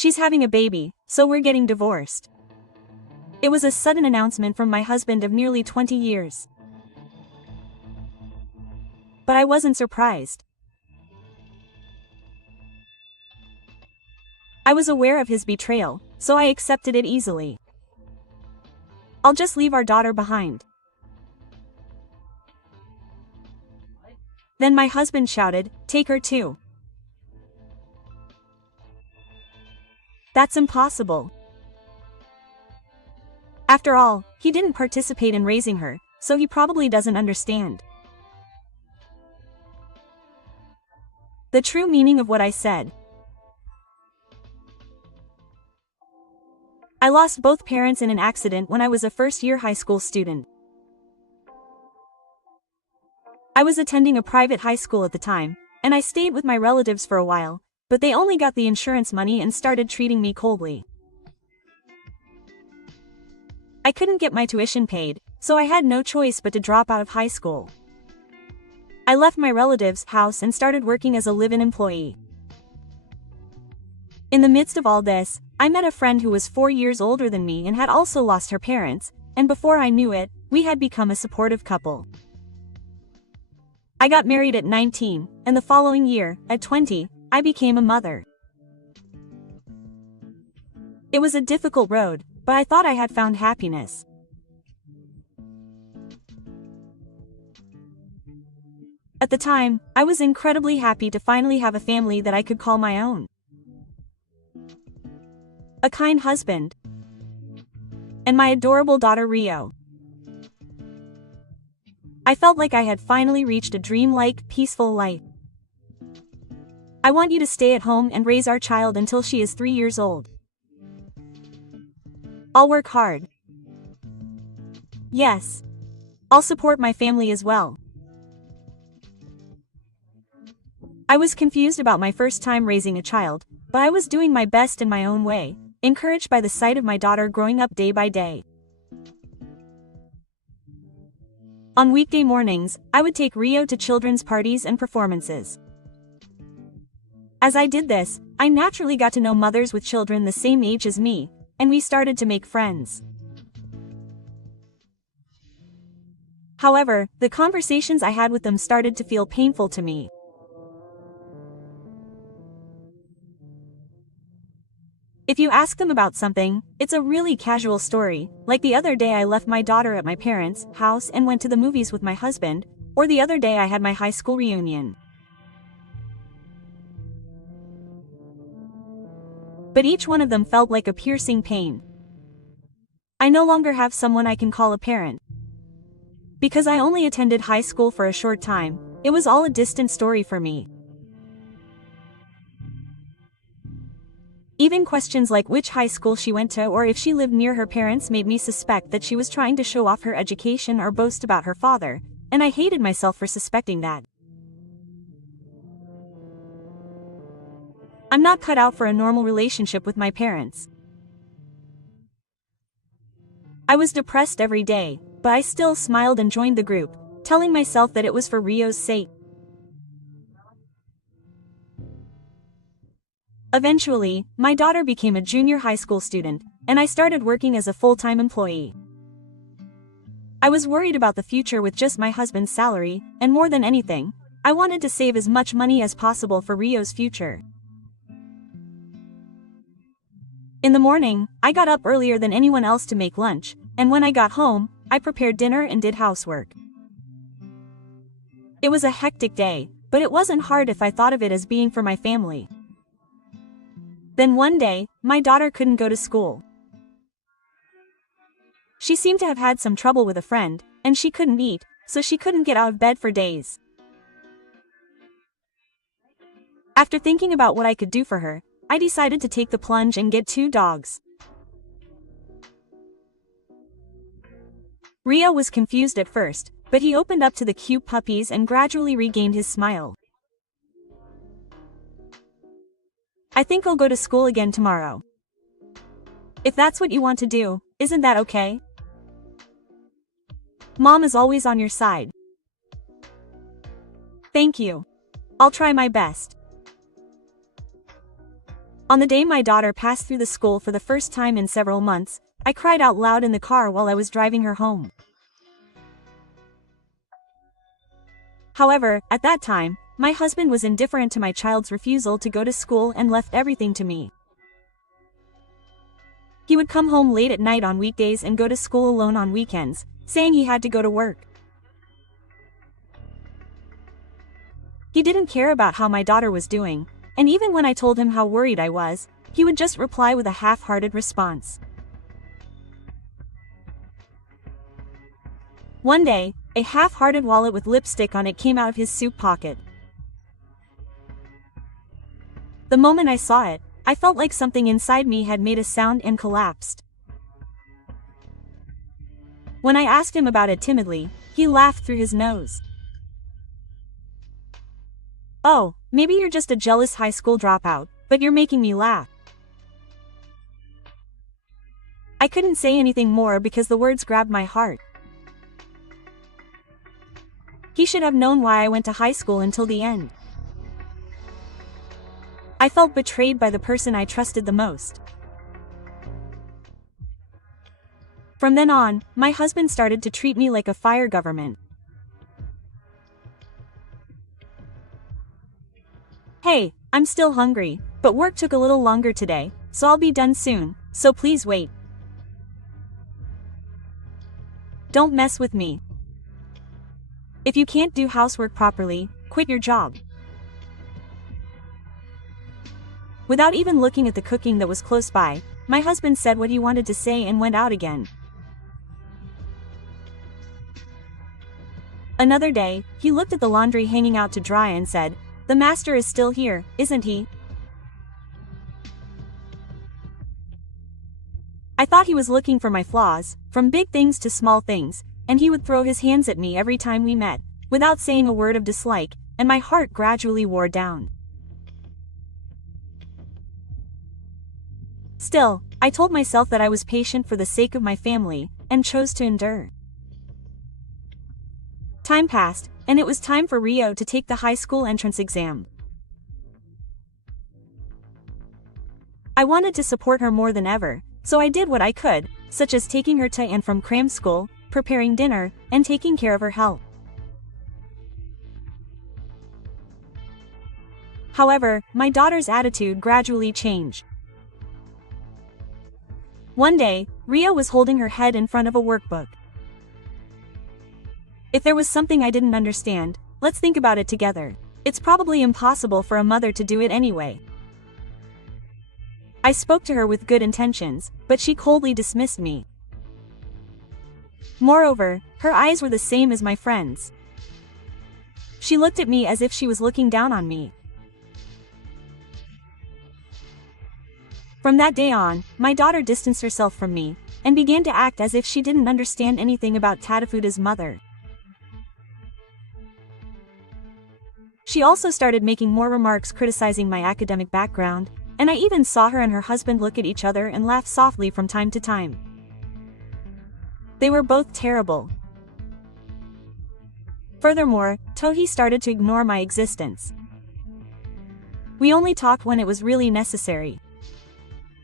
She's having a baby, so we're getting divorced. It was a sudden announcement from my husband of nearly 20 years. But I wasn't surprised. I was aware of his betrayal, so I accepted it easily. I'll just leave our daughter behind. Then my husband shouted, "Take her too." That's impossible. After all, he didn't participate in raising her, so he probably doesn't understand the true meaning of what I said. I lost both parents in an accident when I was a first-year high school student. I was attending a private high school at the time, and I stayed with my relatives for a while, but they only got the insurance money and started treating me coldly. I couldn't get my tuition paid, so I had no choice but to drop out of high school. I left my relatives' house and started working as a live-in employee. In the midst of all this, I met a friend who was 4 years older than me and had also lost her parents, and before I knew it, we had become a supportive couple. I got married at 19, and the following year, at 20, I became a mother. It was a difficult road, but I thought I had found happiness. At the time, I was incredibly happy to finally have a family that I could call my own. A kind husband, and my adorable daughter Rio. I felt like I had finally reached a dreamlike, peaceful life. I want you to stay at home and raise our child until she is 3 years old. I'll work hard. Yes. I'll support my family as well. I was confused about my first time raising a child, but I was doing my best in my own way, encouraged by the sight of my daughter growing up day by day. On weekday mornings, I would take Rio to children's parties and performances. As I did this, I naturally got to know mothers with children the same age as me, and we started to make friends. However, the conversations I had with them started to feel painful to me. If you ask them about something, it's a really casual story, like the other day I left my daughter at my parents' house and went to the movies with my husband, or the other day I had my high school reunion. But each one of them felt like a piercing pain. I no longer have someone I can call a parent. Because I only attended high school for a short time, it was all a distant story for me. Even questions like which high school she went to or if she lived near her parents made me suspect that she was trying to show off her education or boast about her father, and I hated myself for suspecting that. I'm not cut out for a normal relationship with my parents. I was depressed every day, but I still smiled and joined the group, telling myself that it was for Rio's sake. Eventually, my daughter became a junior high school student, and I started working as a full-time employee. I was worried about the future with just my husband's salary, and more than anything, I wanted to save as much money as possible for Rio's future. In the morning, I got up earlier than anyone else to make lunch, and when I got home, I prepared dinner and did housework. It was a hectic day, but it wasn't hard if I thought of it as being for my family. Then one day, my daughter couldn't go to school. She seemed to have had some trouble with a friend, and she couldn't eat, so she couldn't get out of bed for days. After thinking about what I could do for her, I decided to take the plunge and get 2 dogs. Rio was confused at first, but he opened up to the cute puppies and gradually regained his smile. I think I'll go to school again tomorrow. If that's what you want to do, isn't that okay? Mom is always on your side. Thank you. I'll try my best. On the day my daughter passed through the school for the first time in several months, I cried out loud in the car while I was driving her home. However, at that time, my husband was indifferent to my child's refusal to go to school and left everything to me. He would come home late at night on weekdays and go to school alone on weekends, saying he had to go to work. He didn't care about how my daughter was doing, and even when I told him how worried I was, he would just reply with a half-hearted response. One day, a half-hearted wallet with lipstick on it came out of his suit pocket. The moment I saw it, I felt like something inside me had made a sound and collapsed. When I asked him about it timidly, he laughed through his nose. "Oh, maybe you're just a jealous high school dropout, but you're making me laugh." I couldn't say anything more because the words grabbed my heart. He should have known why I went to high school until the end. I felt betrayed by the person I trusted the most. From then on, my husband started to treat me like a fire government. "Hey, I'm still hungry, but work took a little longer today, so I'll be done soon, so please wait. Don't mess with me. If you can't do housework properly, quit your job." Without even looking at the cooking that was close by, my husband said what he wanted to say and went out again. Another day, he looked at the laundry hanging out to dry and said, "The master is still here, isn't he?" I thought he was looking for my flaws, from big things to small things, and he would throw his hands at me every time we met, without saying a word of dislike, and my heart gradually wore down. Still, I told myself that I was patient for the sake of my family, and chose to endure. Time passed, and it was time for Rio to take the high school entrance exam. I wanted to support her more than ever, so I did what I could, such as taking her to and from cram school, preparing dinner, and taking care of her health. However, my daughter's attitude gradually changed. One day, Ria was holding her head in front of a workbook. If there was something I didn't understand, let's think about it together. It's probably impossible for a mother to do it anyway. I spoke to her with good intentions, but she coldly dismissed me. Moreover, her eyes were the same as my friend's. She looked at me as if she was looking down on me. From that day on, my daughter distanced herself from me, and began to act as if she didn't understand anything about Tadafuda's mother. She also started making more remarks criticizing my academic background, and I even saw her and her husband look at each other and laugh softly from time to time. They were both terrible. Furthermore, Tohi started to ignore my existence. We only talked when it was really necessary.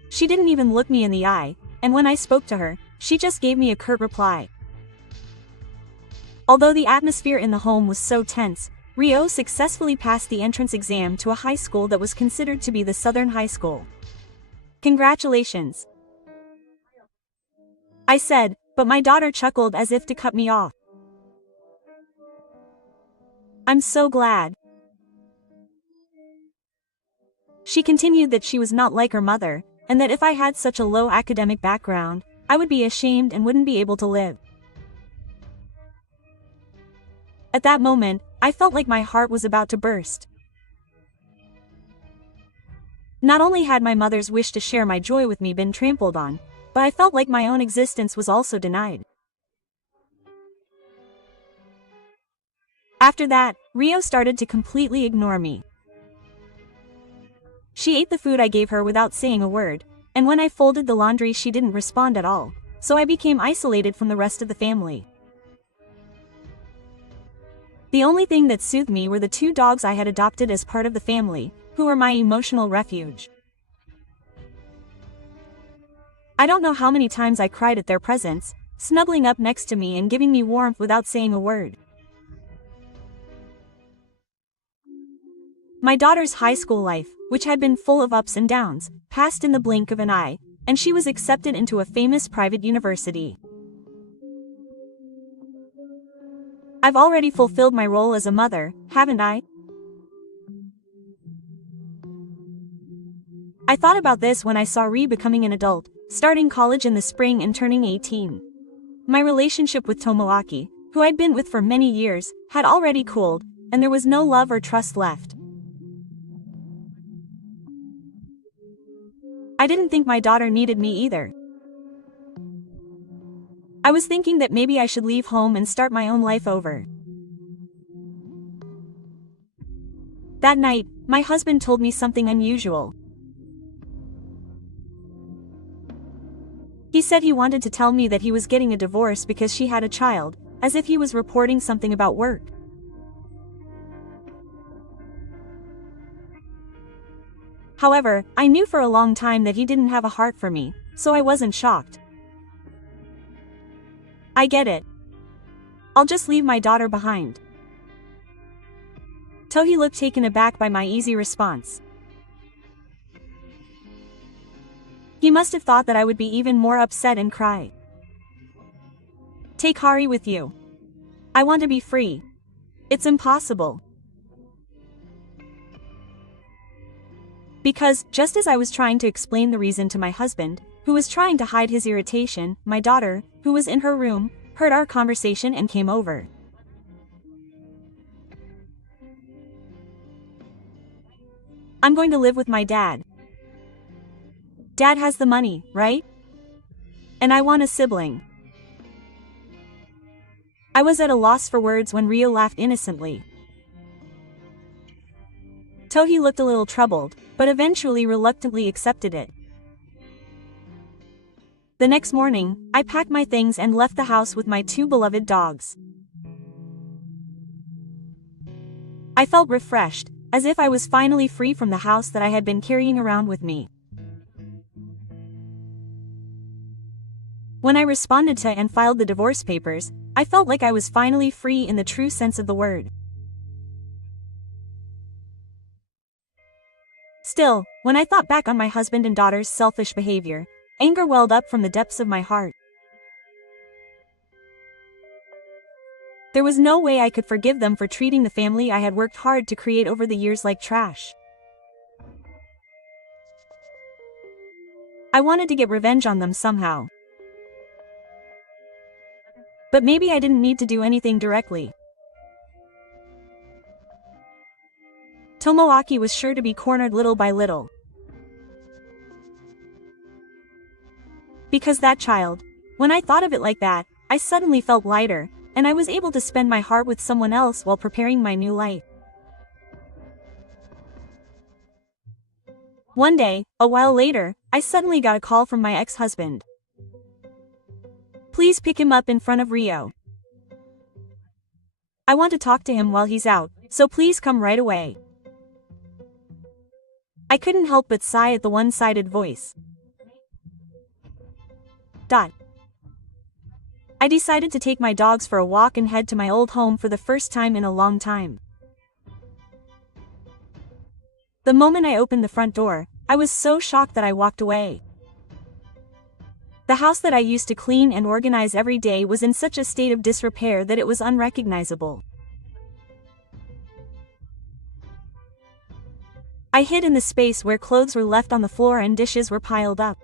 She didn't even look me in the eye, and when I spoke to her, she just gave me a curt reply. Although the atmosphere in the home was so tense, Rio successfully passed the entrance exam to a high school that was considered to be the Southern High School. "Congratulations," I said, but my daughter chuckled as if to cut me off. "I'm so glad." She continued that she was not like her mother, and that if I had such a low academic background, I would be ashamed and wouldn't be able to live. At that moment, I felt like my heart was about to burst. Not only had my mother's wish to share my joy with me been trampled on, but I felt like my own existence was also denied. After that, Rio started to completely ignore me. She ate the food I gave her without saying a word, and when I folded the laundry she didn't respond at all, so I became isolated from the rest of the family. The only thing that soothed me were the 2 dogs I had adopted as part of the family, who were my emotional refuge. I don't know how many times I cried at their presence, snuggling up next to me and giving me warmth without saying a word. My daughter's high school life, which had been full of ups and downs, passed in the blink of an eye, and she was accepted into a famous private university. I've already fulfilled my role as a mother, haven't I? I thought about this when I saw Ree becoming an adult, starting college in the spring and turning 18. My relationship with Tomoaki, who I'd been with for many years, had already cooled, and there was no love or trust left. I didn't think my daughter needed me either. I was thinking that maybe I should leave home and start my own life over. That night, my husband told me something unusual. He said he wanted to tell me that he was getting a divorce because she had a child, as if he was reporting something about work. However, I knew for a long time that he didn't have a heart for me, so I wasn't shocked. I get it. I'll just leave my daughter behind. Tohi looked taken aback by my easy response. He must have thought that I would be even more upset and cry. Take Hari with you. I want to be free. It's impossible. Because, just as I was trying to explain the reason to my husband, who was trying to hide his irritation, my daughter, who was in her room, heard our conversation and came over. I'm going to live with my dad. Dad has the money, right? And I want a sibling. I was at a loss for words when Rio laughed innocently. Tohi looked a little troubled, but eventually reluctantly accepted it. The next morning, I packed my things and left the house with my two beloved dogs. I felt refreshed, as if I was finally free from the house that I had been carrying around with me. When I responded to and filed the divorce papers, I felt like I was finally free in the true sense of the word. Still, when I thought back on my husband and daughter's selfish behavior, anger welled up from the depths of my heart. There was no way I could forgive them for treating the family I had worked hard to create over the years like trash. I wanted to get revenge on them somehow. But maybe I didn't need to do anything directly. Tomoaki was sure to be cornered little by little. Because that child, when I thought of it like that, I suddenly felt lighter, and I was able to spend my heart with someone else while preparing my new life. One day, a while later, I suddenly got a call from my ex-husband. Please pick him up in front of Rio. I want to talk to him while he's out, so please come right away. I couldn't help but sigh at the one-sided voice. I decided to take my dogs for a walk and head to my old home for the first time in a long time. The moment I opened the front door, I was so shocked that I walked away. The house that I used to clean and organize every day was in such a state of disrepair that it was unrecognizable. I hid in the space where clothes were left on the floor and dishes were piled up.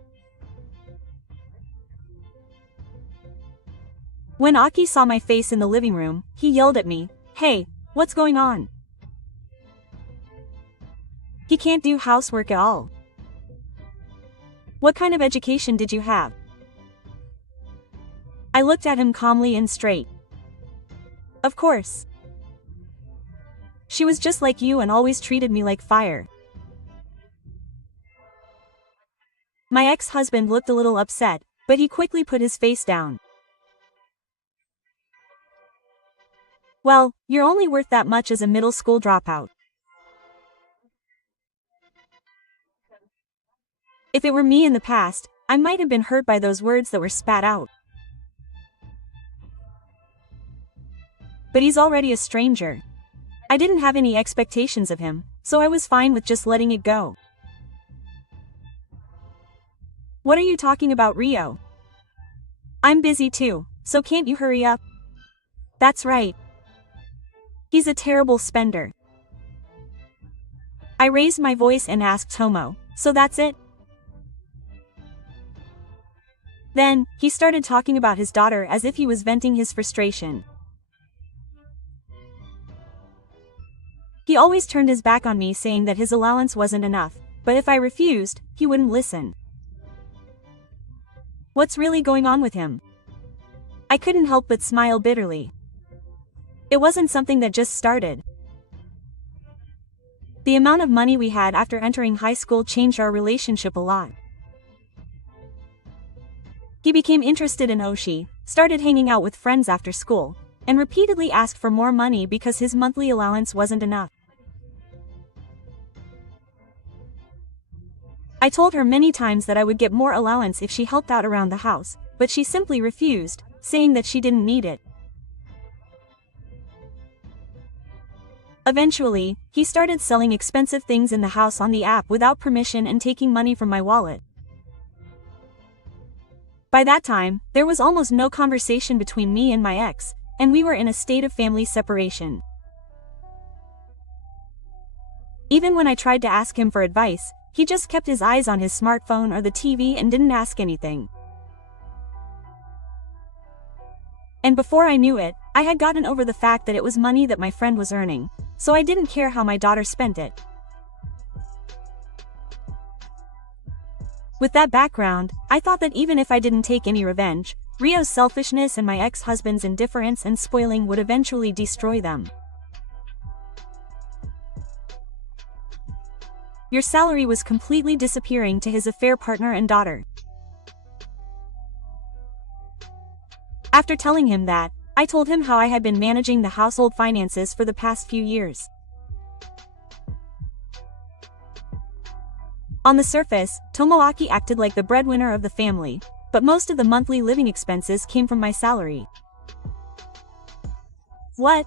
When Aki saw my face in the living room, he yelled at me, "Hey, what's going on? He can't do housework at all. What kind of education did you have?" I looked at him calmly and straight. Of course. She was just like you and always treated me like fire. My ex-husband looked a little upset, but he quickly put his face down. Well, you're only worth that much as a middle school dropout. If it were me in the past, I might have been hurt by those words that were spat out. But he's already a stranger. I didn't have any expectations of him, so I was fine with just letting it go. What are you talking about, Rio? I'm busy too, so can't you hurry up? That's right. He's a terrible spender. I raised my voice and asked Tomo, so that's it? Then, he started talking about his daughter as if he was venting his frustration. He always turned his back on me, saying that his allowance wasn't enough, but if I refused, he wouldn't listen. What's really going on with him? I couldn't help but smile bitterly. It wasn't something that just started. The amount of money we had after entering high school changed our relationship a lot. He became interested in Oshi, started hanging out with friends after school, and repeatedly asked for more money because his monthly allowance wasn't enough. I told her many times that I would get more allowance if she helped out around the house, but she simply refused, saying that she didn't need it. Eventually, he started selling expensive things in the house on the app without permission and taking money from my wallet. By that time, there was almost no conversation between me and my ex, and we were in a state of family separation. Even when I tried to ask him for advice, he just kept his eyes on his smartphone or the TV and didn't ask anything. And before I knew it, I had gotten over the fact that it was money that my friend was earning, so I didn't care how my daughter spent it. With that background, I thought that even if I didn't take any revenge, Rio's selfishness and my ex-husband's indifference and spoiling would eventually destroy them. Your salary was completely disappearing to his affair partner and daughter. After telling him that, I told him how I had been managing the household finances for the past few years. On the surface, Tomoaki acted like the breadwinner of the family, but most of the monthly living expenses came from my salary. What?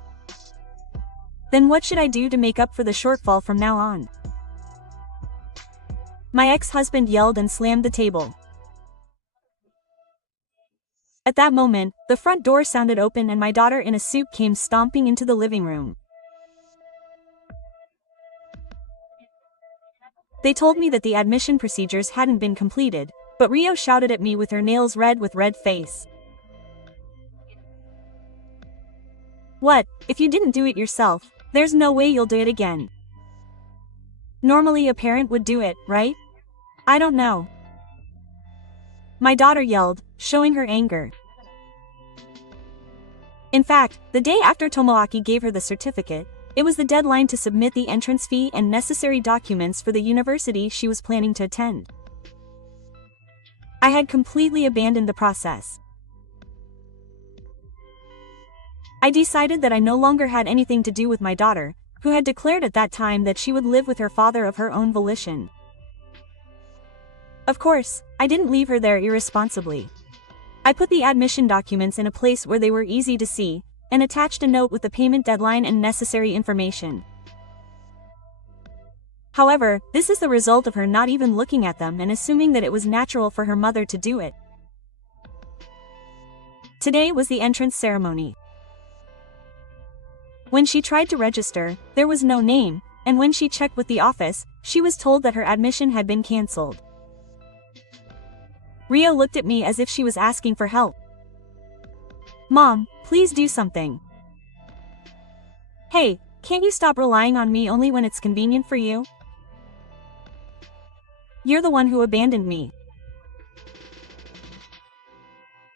Then what should I do to make up for the shortfall from now on? My ex-husband yelled and slammed the table. At that moment, the front door sounded open and my daughter in a suit came stomping into the living room. They told me that the admission procedures hadn't been completed, but Rio shouted at me with her nails red with red face. What, if you didn't do it yourself, there's no way you'll do it again. Normally a parent would do it, right? I don't know. My daughter yelled, showing her anger. In fact, the day after Tomoaki gave her the certificate, it was the deadline to submit the entrance fee and necessary documents for the university she was planning to attend. I had completely abandoned the process. I decided that I no longer had anything to do with my daughter, who had declared at that time that she would live with her father of her own volition. Of course, I didn't leave her there irresponsibly. I put the admission documents in a place where they were easy to see, and attached a note with the payment deadline and necessary information. However, this is the result of her not even looking at them and assuming that it was natural for her mother to do it. Today was the entrance ceremony. When she tried to register, there was no name, and when she checked with the office, she was told that her admission had been cancelled. Rio looked at me as if she was asking for help. Mom, please do something. Hey, can't you stop relying on me only when it's convenient for you? You're the one who abandoned me.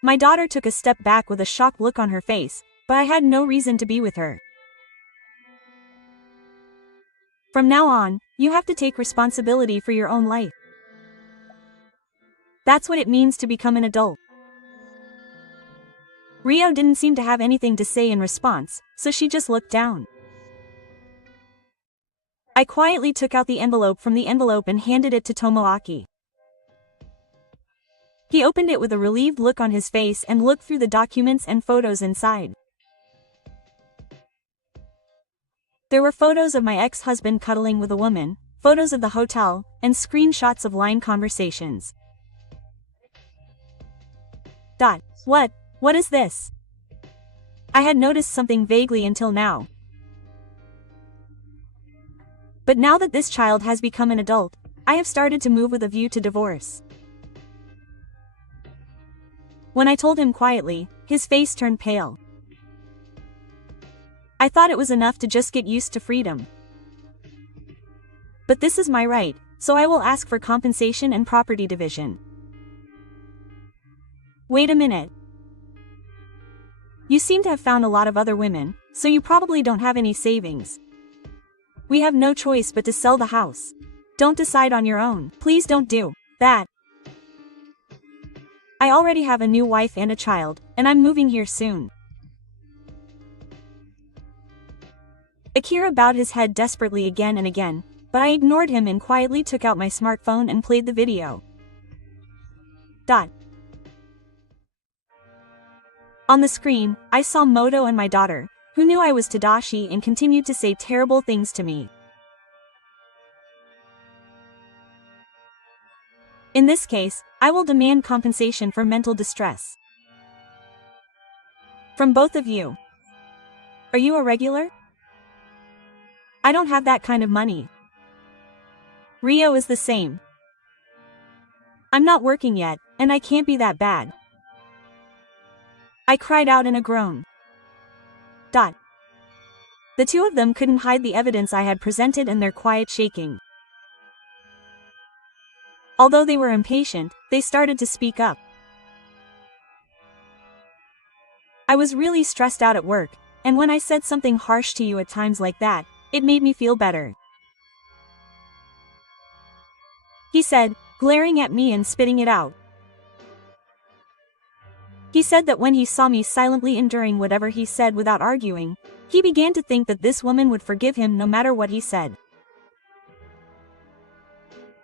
My daughter took a step back with a shocked look on her face, but I had no reason to be with her. From now on, you have to take responsibility for your own life. That's what it means to become an adult. Rio didn't seem to have anything to say in response, so she just looked down. I quietly took out the envelope from the envelope and handed it to Tomoaki. He opened it with a relieved look on his face and looked through the documents and photos inside. There were photos of my ex-husband cuddling with a woman, photos of the hotel, and screenshots of line conversations. What is this? I had noticed something vaguely until now. But now that this child has become an adult, I have started to move with a view to divorce. When I told him quietly, his face turned pale. I thought it was enough to just get used to freedom. But this is my right, so I will ask for compensation and property division. Wait a minute. You seem to have found a lot of other women, so you probably don't have any savings. We have no choice but to sell the house. Don't decide on your own. Please don't do that. I already have a new wife and a child, and I'm moving here soon. Akira bowed his head desperately again and again, but I ignored him and quietly took out my smartphone and played the video. On the screen, I saw Moto and my daughter, who knew I was Tadashi and continued to say terrible things to me. In this case, I will demand compensation for mental distress. From both of you. Are you a regular? I don't have that kind of money. Rio is the same. I'm not working yet, and I can't be that bad. I cried out in a groan. The two of them couldn't hide the evidence I had presented and their quiet shaking. Although they were impatient, they started to speak up. I was really stressed out at work, and when I said something harsh to you at times like that, it made me feel better. He said, glaring at me and spitting it out. He said that when he saw me silently enduring whatever he said without arguing, he began to think that this woman would forgive him no matter what he said.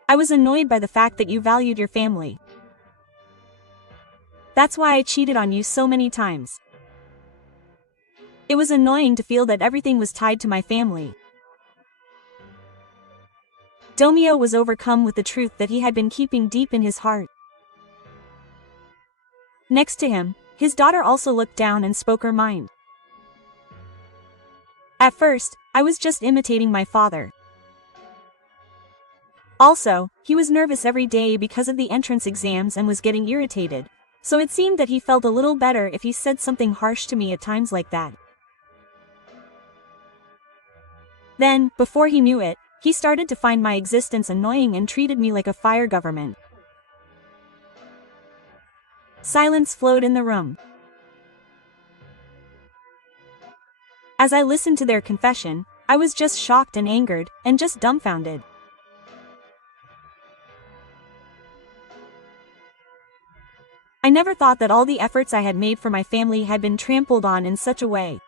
I was annoyed by the fact that you valued your family. That's why I cheated on you so many times. It was annoying to feel that everything was tied to my family. Domio was overcome with the truth that he had been keeping deep in his heart. Next to him, his daughter also looked down and spoke her mind. At first, I was just imitating my father. Also, he was nervous every day because of the entrance exams and was getting irritated, so it seemed that he felt a little better if he said something harsh to me at times like that. Then, before he knew it, he started to find my existence annoying and treated me like a fire government. Silence flowed in the room. As I listened to their confession, I was just shocked and angered, and just dumbfounded. I never thought that all the efforts I had made for my family had been trampled on in such a way.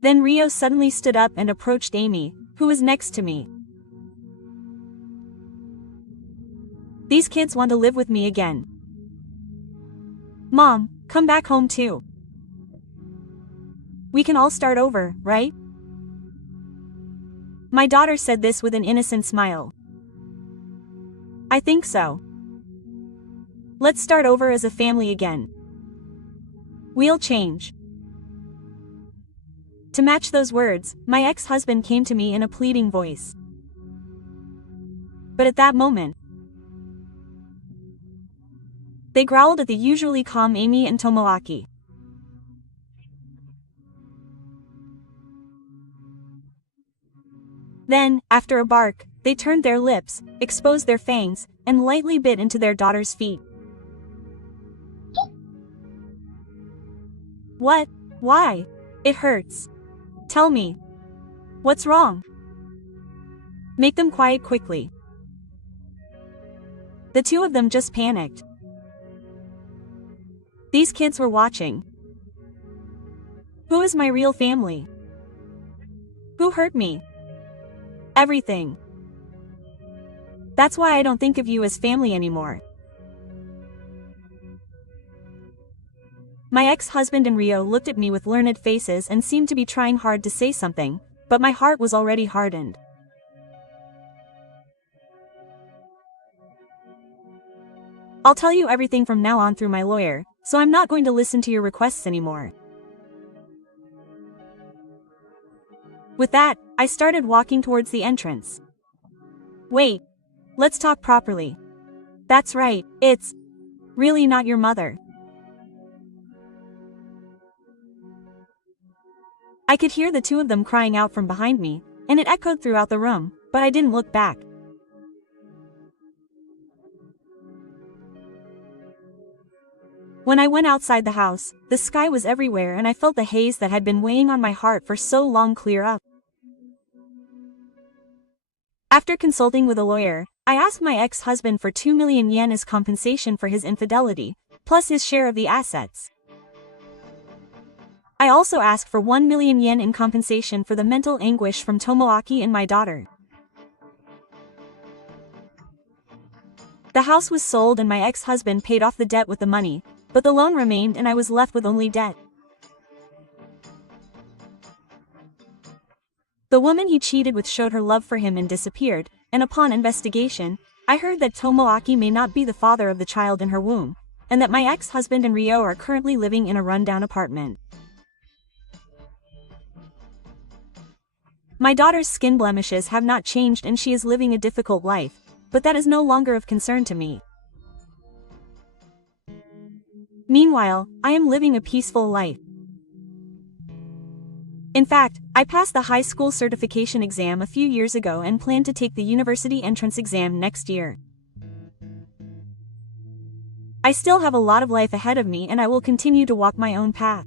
Then Rio suddenly stood up and approached Amy, who was next to me. These kids want to live with me again. Mom, come back home too. We can all start over, right? My daughter said this with an innocent smile. I think so. Let's start over as a family again. We'll change. To match those words, my ex-husband came to me in a pleading voice. But at that moment, they growled at the usually calm Amy and Tomoaki. Then, after a bark, they turned their lips, exposed their fangs, and lightly bit into their daughter's feet. What? Why? It hurts. Tell me. What's wrong? Make them quiet quickly. The two of them just panicked. These kids were watching. Who is my real family? Who hurt me? Everything. That's why I don't think of you as family anymore. My ex-husband and Rio looked at me with learned faces and seemed to be trying hard to say something, but my heart was already hardened. I'll tell you everything from now on through my lawyer, so I'm not going to listen to your requests anymore. With that, I started walking towards the entrance. Wait. Let's talk properly. That's right, it's really not your mother. I could hear the two of them crying out from behind me, and it echoed throughout the room, but I didn't look back. When I went outside the house, the sky was everywhere and I felt the haze that had been weighing on my heart for so long clear up. After consulting with a lawyer, I asked my ex-husband for 2 million yen as compensation for his infidelity, plus his share of the assets. I also asked for 1 million yen in compensation for the mental anguish from Tomoaki and my daughter. The house was sold and my ex-husband paid off the debt with the money, but the loan remained and I was left with only debt. The woman he cheated with showed her love for him and disappeared, and upon investigation, I heard that Tomoaki may not be the father of the child in her womb, and that my ex-husband and Rio are currently living in a rundown apartment. My daughter's skin blemishes have not changed and she is living a difficult life, but that is no longer of concern to me. Meanwhile, I am living a peaceful life. In fact, I passed the high school certification exam a few years ago and plan to take the university entrance exam next year. I still have a lot of life ahead of me and I will continue to walk my own path.